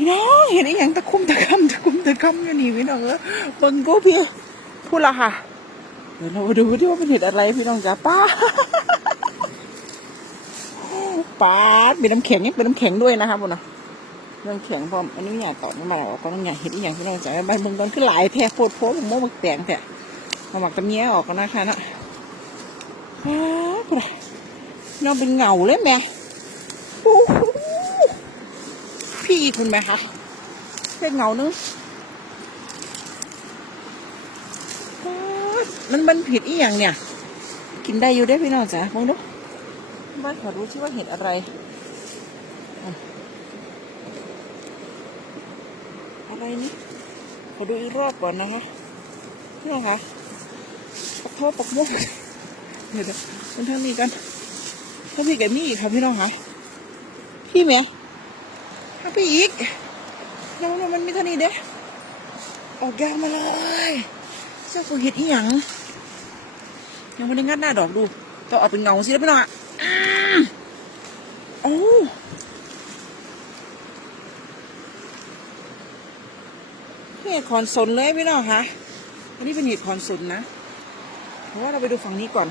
พี่น้องเห็นอีหยังตะคุ่มตะคำตะคุ่มตะคำอยู่นี่พี่น้องเออเบิ่งกูพี่พูดละค่ะ เดี๋ยวเราดูดิว่าเป็นเห็ดอะไรพี่น้องจ๋าป้าป้าเป็นน้ำแข็งยังเป็นน้ำแข็งด้วยนะคะพวกนะน้ำแข็งพร้อมอันนี้ไม่อยากตอบไม่มาหรอกก็ต้องอยากเห็นอีกอย่างพี่น้องจ๋าบ้านเมืองตอนขึ้นหลายแท้โพดโพดผมโม่หมักแตงแท้มาหมักตะเมียออกกันนะคะเนาะป้าดพวกนะน้องเป็นเงาเลยแม่โอ้โห พี่อีกคุณไหมคะเป็นเงานึงมันมันผิดอีหยังเนี่ย กินได้อยู่ได้พี่น้องจ๋ามองดูบ้านขอรู้ที่ว่าเห็ดอะไรอะไรนี่ขอดูอีกรอบก่อนนะคะพี่น้องคะปักโทษปักม่วงเดี๋ยวเดี๋ยวมันทางนี้กันถ้าพี่แกมีอีกค่ะพี่น้องคะพี่เมีย ถ้าพี่อีกน้องมันมีเท่านี้เด้อออกยาวมาเลยเจ้ากูเห็ดอีหยังยังไม่ได้งัดหน้าดอกดูต้องเอาเป็นเงาสิแล้วพี่น้องอะโอ้เห็ดคอนสนเลยพี่น้องคะอันนี้เป็นเห็ดคอนสนนะเพราะว่าเราไปดูฝั่งนี้ก่อน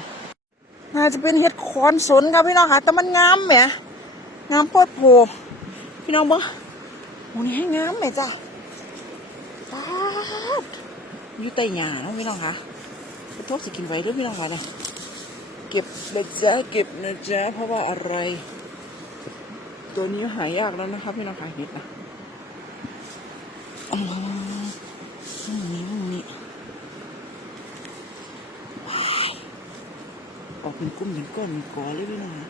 น่าจะเป็นเห็ดคอนสนครับพี่น้องค่ะแต่มันงามแหมงามโพดโผ พี่น้องบ้งโอ้นี่ให้งามแหมจ้ะป๊าดอยู่ใต้หญ้าเนาะพี่น้องคะไปทกสิกินไว้ด้วยพี่น้องคะนะเก็บนะจ๊ะเก็บนะจ๊ะเพราะว่าอะไร ตัวนี้หายากแล้วนะครับพี่น้องคะเห็ดนะนี่นี่ว้ายออกเป็นกุ้มเป็นก้อนเป็นกอเลยพี่น้องคะ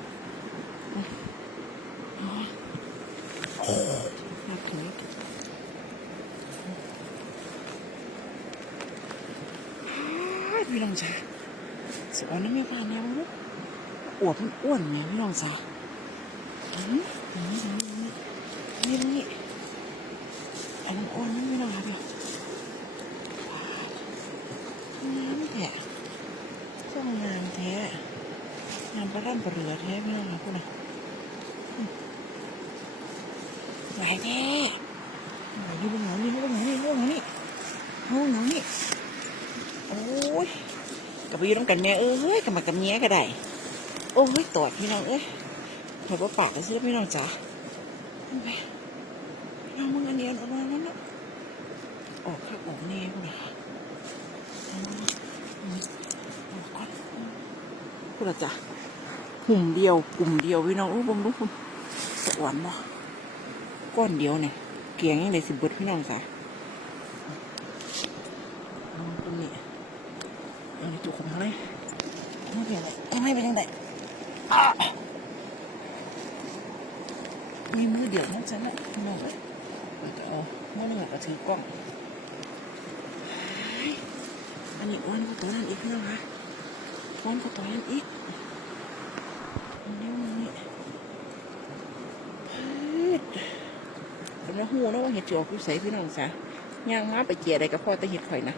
โอ้โหน่ากิน พี่น้องจ้าสวนน้ำไม่ผ่านแนวลูกอวบมันอ้วนไหมพี่น้องจ้าอืมนี่นี่นี่นี่อันนั้นอ้วนนั่นพี่น้องครับพี่งามแท้ช่างงามแท้งามประร่ำประเรือแท้พี่น้องครับพวกน่ะ อืมหลายแท้หลายนี่เป็นหนังนี่เป็นหนังนี่เป็นหนังนี่เป็นหนังนี่โอ้ยกับไปอยู่น้ำกันแม่เอ้ยกับมากับเมียก็ได้ โอ้ยตอดพี่น้องเอ้ยถอดว่าปากก็ซื้อพี่น้องจ๋าเอาไปพี่น้องมึงอันเดียวออกมาแล้วเนาะออกข้างออกแน่กูนะเอาออกก่อนกูละจ้ะหุ่มเดียวกลุ่มเดียวพี่น้องโอ้บังดูคุณสะอ่อนบ่ ก้อนเดียวเนี่ยเกียงยังไงสิบบิดพี่น้องจ๋าเอาตรงนี้อันนี้จุกของเลยไม่เป็นไรยังไม่เป็นยังไงมีมือเดียวนั่นฉันนะมองเลยจะเอาเมื่อหนึ่งก็ถือกล้อง อันนี้อ้วนกว่าตัวนั้นอีกพี่น้องคะอ้วนกว่าตัวนั้นอีกอันนี้ มันนี่เนาหูนะว่าเห็ดจอกอยู่ใส่พี่น้องจ้ะย่างมาไปเกี่ยอะไรกับพ่อตะเห็ดข่อยนะ